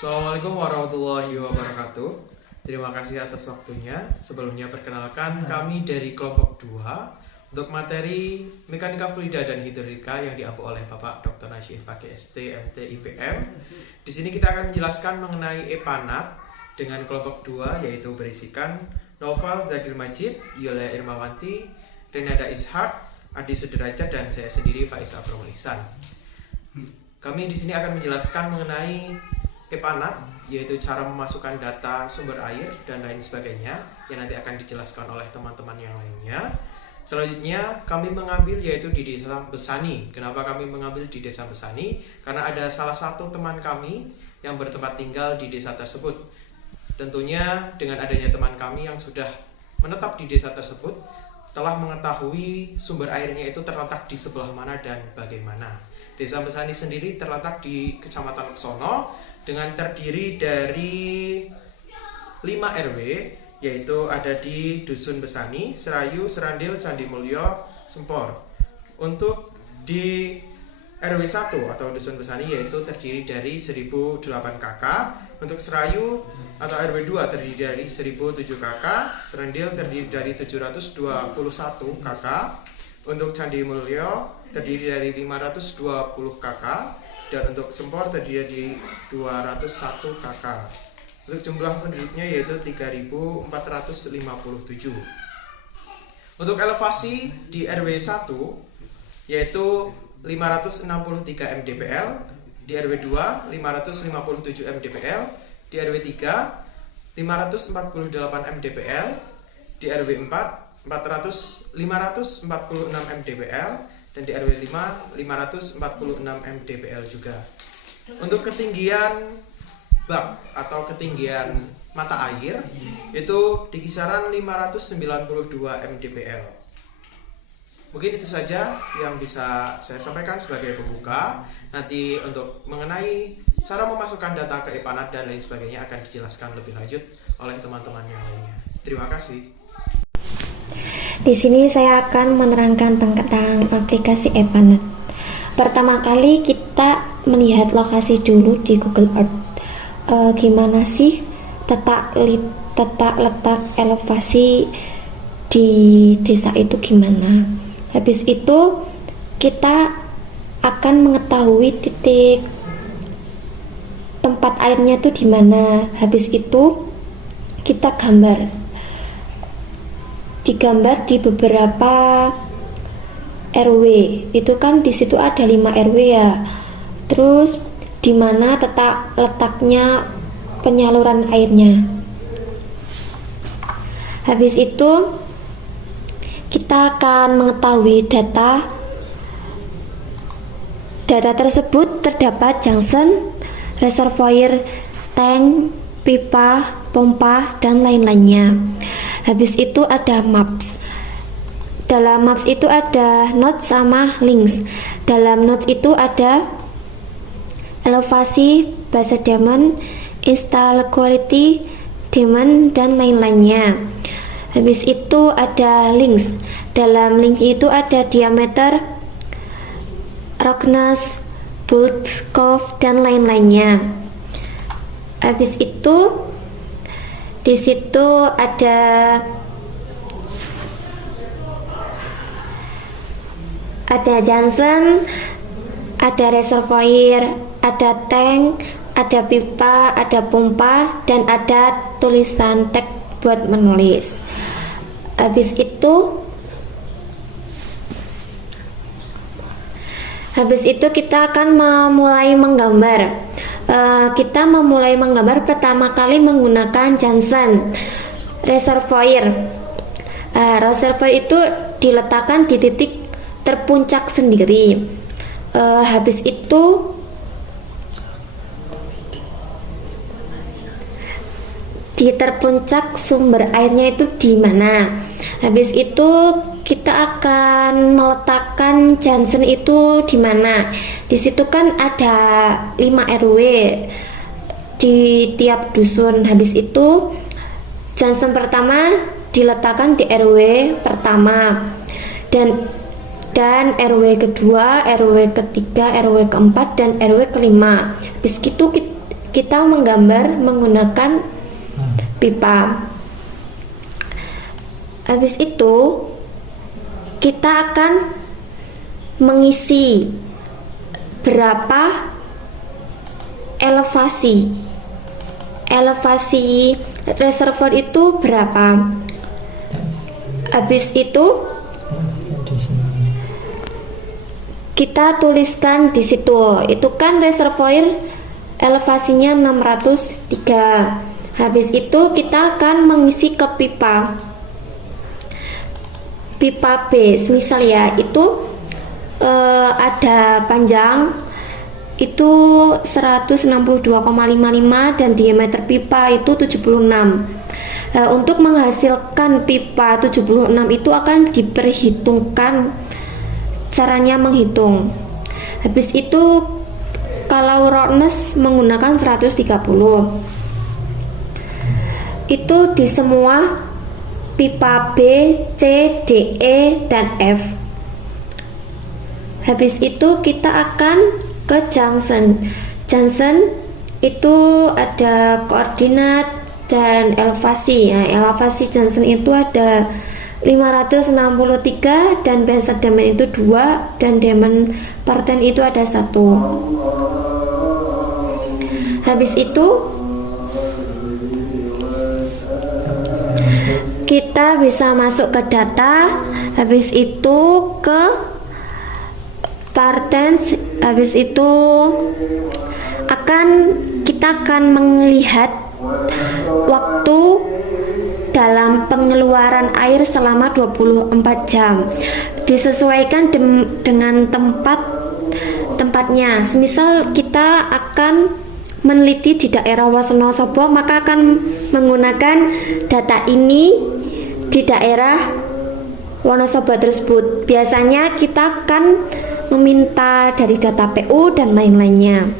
Assalamualaikum warahmatullahi wabarakatuh. Terima kasih atas waktunya. Sebelumnya perkenalkan kami dari kelompok 2 untuk materi Mekanika Fluida dan Hidrolika yang diampu oleh Bapak Dr. Najib PhD MT IPM. Di sini kita akan menjelaskan mengenai EPANAT dengan kelompok 2 yaitu berisikan Noval Zakir Majid, Yola Irmawanti, Renada Ishak, Adi Sudrajat, dan saya sendiri Faiz Abramul Ihsan. Kami di sini akan menjelaskan mengenai EPANAT, yaitu cara memasukkan data sumber air dan lain sebagainya yang nanti akan dijelaskan oleh teman-teman yang lainnya. Selanjutnya kami mengambil yaitu di Desa Besani. Kenapa kami mengambil di Desa Besani? Karena ada salah satu teman kami yang bertempat tinggal di desa tersebut. Tentunya dengan adanya teman kami yang sudah menetap di desa tersebut telah mengetahui sumber airnya itu terletak di sebelah mana dan bagaimana. Desa Besani sendiri terletak di Kecamatan Leksono dengan terdiri dari 5 RW, yaitu ada di Dusun Besani, Serayu, Serandil, Candi Mulyo, Sempor. Untuk di RW 1 atau Dusun Besani yaitu terdiri dari 1008 KK, untuk Serayu atau RW 2 terdiri dari 1007 KK, Serandil terdiri dari 721 KK, untuk Candi Mulyo terdiri dari 520 KK, dan untuk Sempor terdiri dari 201 KK. Untuk jumlah penduduknya yaitu 3.457. Untuk elevasi di RW 1 yaitu 563 mdpl, di RW 2 557 mdpl, di RW 3 548 mdpl, di RW 4 546 mdpl, dan di RW 5 546 mdpl juga. Untuk ketinggian bak atau ketinggian mata air itu di kisaran 592 mdpl. Mungkin itu saja yang bisa saya sampaikan sebagai pembuka. Nanti untuk mengenai cara memasukkan data ke EPANAT dan lain sebagainya akan dijelaskan lebih lanjut oleh teman-teman yang lainnya. Terima kasih. Di sini saya akan menerangkan tentang aplikasi EPANAT. Pertama kali kita melihat lokasi dulu di Google Earth. Gimana sih letak elevasi di desa itu gimana? Habis itu kita akan mengetahui titik tempat airnya itu di mana. Habis itu kita digambar di beberapa RW. Itu kan di situ ada 5 RW ya. Terus di mana letaknya penyaluran airnya. Habis itu kita akan mengetahui data tersebut terdapat junction, reservoir, tank, pipa, pompa, dan lain-lainnya. Habis itu ada maps. Dalam maps itu ada nodes sama links. Dalam nodes itu ada elevasi, base demand, install quality, demand, dan lain-lainnya. Habis itu ada links. Dalam link itu ada diameter, roughness, bulk, curve, dan lain-lainnya. Habis itu di situ ada junction, ada reservoir, ada tank, ada pipa, ada pompa, dan ada tulisan teks buat menulis. Habis itu kita akan memulai menggambar. Kita memulai menggambar pertama kali menggunakan junction, reservoir. Reservoir itu diletakkan di titik terpuncak sendiri. Habis itu di terpuncak sumber airnya itu di mana. Habis itu kita akan meletakkan junction itu di mana. Di situ kan ada 5 RW di tiap dusun. Habis itu junction pertama diletakkan di RW pertama, dan RW kedua, RW ketiga, RW keempat, dan RW kelima. Habis itu kita menggambar menggunakan pipa. Habis itu kita akan mengisi berapa elevasi reservoir itu berapa. Habis itu kita tuliskan di situ, itu kan reservoir elevasinya 603. Habis itu kita akan mengisi ke pipa base, misal ya, itu ada panjang itu 162,55 dan diameter pipa itu 76. Untuk menghasilkan pipa 76 itu akan diperhitungkan caranya menghitung. Habis itu kalau roughness menggunakan 130. Itu di semua pipa B, C, D, E, dan F. Habis itu kita akan ke junction. Junction itu ada koordinat dan elevasi. Elevasi junction itu ada 563 dan base diamond itu 2 dan diamond parten itu ada 1. Habis itu kita bisa masuk ke data, habis itu ke partens, habis itu kita akan melihat waktu dalam pengeluaran air selama 24 jam disesuaikan dengan tempatnya. Semisal kita akan meneliti di daerah Wonosobo, maka akan menggunakan data ini di daerah Wonosobo tersebut. Biasanya kita akan meminta dari data PU dan lain-lainnya.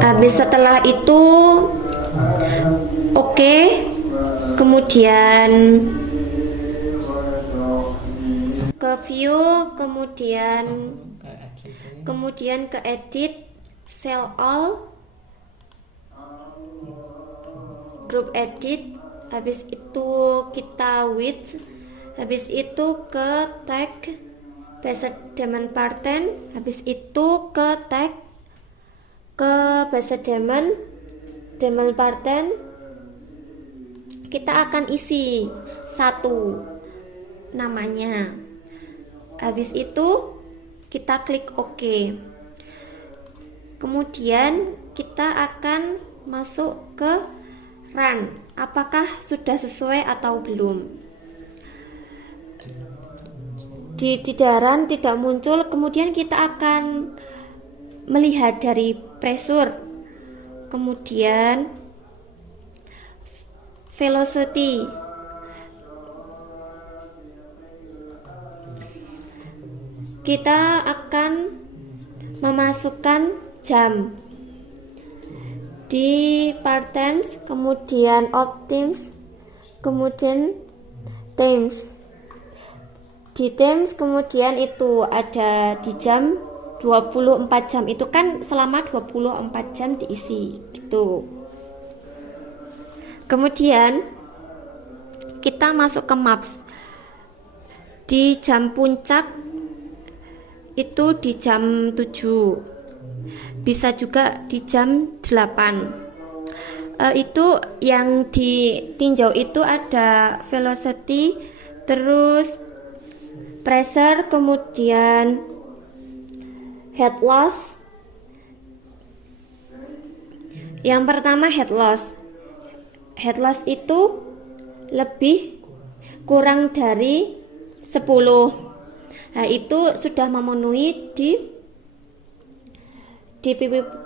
Habis setelah itu oke, kemudian ke view, kemudian ke edit, sell all, group edit, habis itu kita width, habis itu ke tag base diamond pattern, habis itu ke tag ke base diamond pattern. Kita akan isi satu namanya. Habis itu kita klik OK. Kemudian kita akan masuk ke run. Apakah sudah sesuai atau belum? Tidak run, tidak muncul. Kemudian kita akan melihat dari pressure, kemudian velocity, kita akan memasukkan jam di partens, kemudian optims, kemudian times. Di times kemudian itu ada di jam 24 jam, itu kan selama 24 jam diisi gitu. Kemudian kita masuk ke maps. Di jam puncak itu di jam 7, bisa juga di jam 8. Itu yang ditinjau itu ada velocity, terus pressure, kemudian head loss. Yang pertama head loss. Head loss itu lebih kurang dari 10. Nah, itu sudah memenuhi di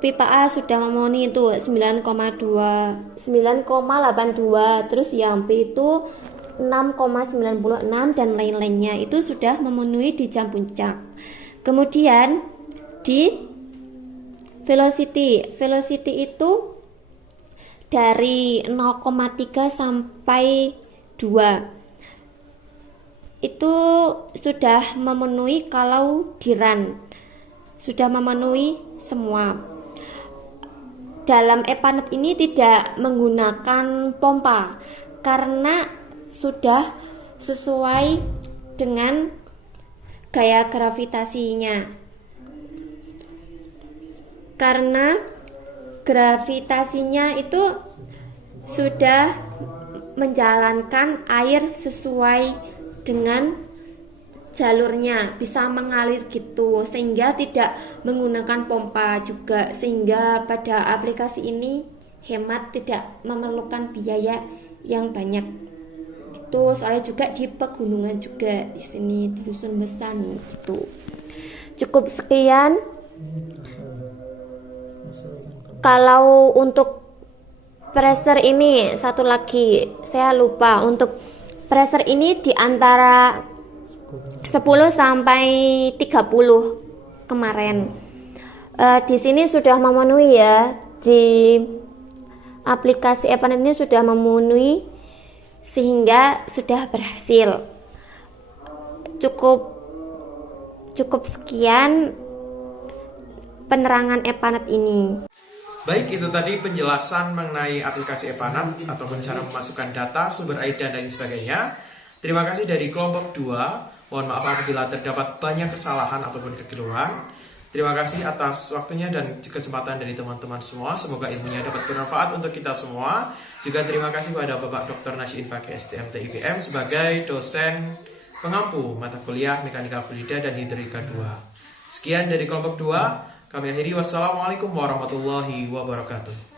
pipa A sudah memenuhi itu 9,82, terus yang B itu 6,96 dan lain-lainnya, itu sudah memenuhi di jam puncak. Kemudian di velocity itu dari 0,3 sampai 2 itu sudah memenuhi kalau di run. sudah memenuhi semua. Dalam Epanet ini tidak menggunakan pompa karena sudah sesuai dengan gaya gravitasinya. Karena gravitasinya itu sudah menjalankan air sesuai dengan jalurnya, bisa mengalir gitu, sehingga tidak menggunakan pompa juga, sehingga pada aplikasi ini hemat, tidak memerlukan biaya yang banyak. Itu soalnya juga di pegunungan juga di sini di Dusun Besan gitu. Cukup sekian. Kalau untuk pressure ini satu lagi saya lupa, untuk pressure ini di antara 10 sampai 30 kemarin. Di sini sudah memenuhi ya, di aplikasi Epanet ini sudah memenuhi sehingga sudah berhasil. Cukup sekian penerangan Epanet ini. Baik, itu tadi penjelasan mengenai aplikasi Epanet ataupun cara memasukkan data, sumber air dan lain sebagainya. Terima kasih dari kelompok 2. Mohon maaf apabila terdapat banyak kesalahan ataupun kekeliruan. Terima kasih atas waktunya dan kesempatan dari teman-teman semua. Semoga ilmunya dapat bermanfaat untuk kita semua. Juga terima kasih kepada Bapak Dr. Nasyiin Fakih STM TIPM sebagai dosen pengampu mata kuliah Mekanika Fluida dan Hidrolika 2. Sekian dari kelompok 2. Kami akhiri. Wassalamualaikum warahmatullahi wabarakatuh.